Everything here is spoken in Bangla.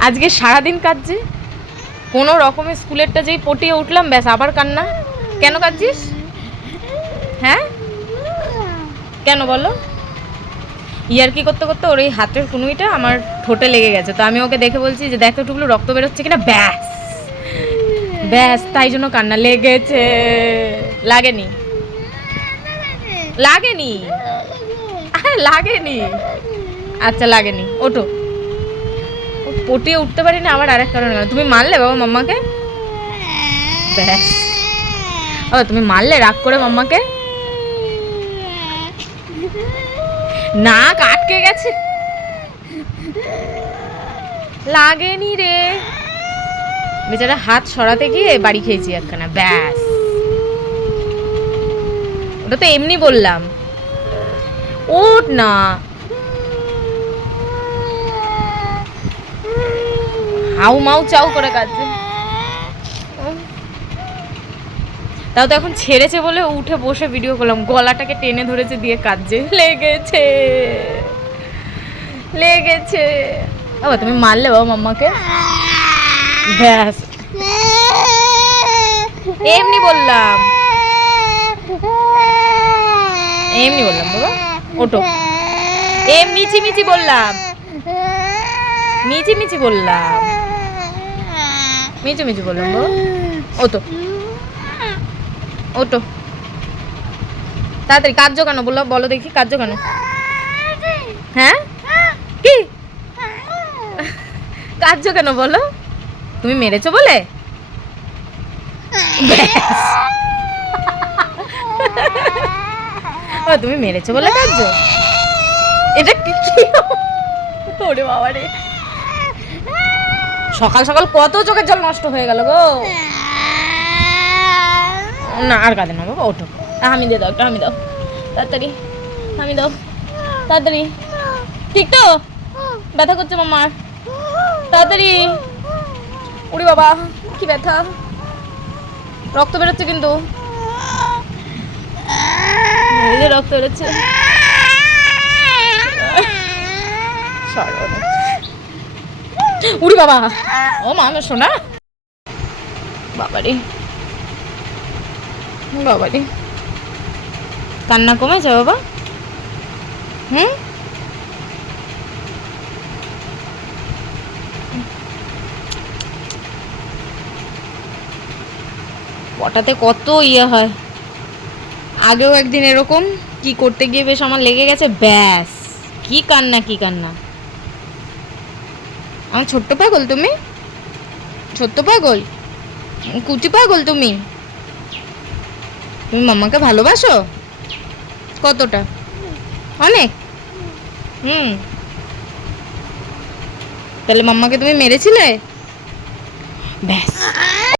আজকে সারাদিন কাঁদছে। কোনো রকমের স্কুলেরটা যেই পটিয়ে উঠলাম, ব্যাস আবার কান্না। কেন কাঁদছিস? হ্যাঁ? কেন বলো? ইয়ার কি করতে করতে ওর এই হাতের কুনুইটা আমার ঠোঁটে লেগে গেছে। তো আমি ওকে দেখে বলছি যে, দেখো টুকলো রক্ত বেরোচ্ছে কিনা? ব্যাস। ব্যাস, তাই জন্য কান্না। লেগেছে। লাগেনি? লাগেনি? লাগেনি। আচ্ছা লাগেনি। ওঠো। ও পটিয়ে উঠতে পারি না আবার আরেক কারণে তুমি মারলে বাবা মাম্মাকে? ব্যাস। তুমি মারলে, রাগ করে মাম্মাকে? নাক আটকে গেছে। লাগেনি রে। বেচারা হাত সরাতে গিয়ে বাড়ি খেয়েছি একখানা, ব্যাস। ওটা তো এমনি বললাম। ওঠ না। হাউ মাউ চাউ করে কাঁদছে। তাও তো এখন ছেড়েছে বলে উঠে বসে ভিডিও করলাম। গলাটাকে টেনে ধরেছে দিয়ে কাঁদছে। লেগেছে। লেগেছে। বাবা, তুমি মারলে বাবা মাম্মাকে? ব্যাস। এমনি বললাম। এমনি বললাম বাবা। ওটো এ মিচি মিচি বললাম। মিচি মিচি বললাম। মিচি মিচি বললাম বাবা ওটো ওটো তাড়াতাড়ি কার্য কেন বলো বলো দেখি কাজ কেন? হ্যাঁ? কি? কার্য কেন বলো? তুমি মেরেছো বলে? ও, তুমি মেরেছো বলে কাজ এটা কি ওরে বাবা রে সকাল সকাল কত চোখের জল নষ্ট হয়ে গেল গো। না, আর কাঁদে না বাবা ওঠো। আমি দিয়ে দাও আমি দাও। তাড়াতাড়ি, আমি দাও। তাড়াতাড়ি। ঠিক তো? ব্যথা করছে মামার। তাড়াতাড়ি। উড়ি বাবা, কি ব্যথা। রক্ত বেরোচ্ছে কিন্তু। রক্ত বেরোচ্ছে। সর্বনাশ। উড়ি বাবা। ও মানুষ শোনা বাবারে। বাবারে। কান্না কমেছে বাবা। হুম? পটাতে কত ইয়ে হয়। আগেও একদিন এরকম, কি করতে গিয়ে বেশ আমার লেগে গেছে, ব্যাস। কি কান্না কি কান্না। আমার ছোট্ট পাগল তুমি? ছোট্ট পাগল? কুচি পাগল তুমি? তুমি মামাকে ভালোবাসো? কতটা? অনেক? হুম। তাহলে মাম্মাকে তুমি মেরেছিলে? ব্যাস।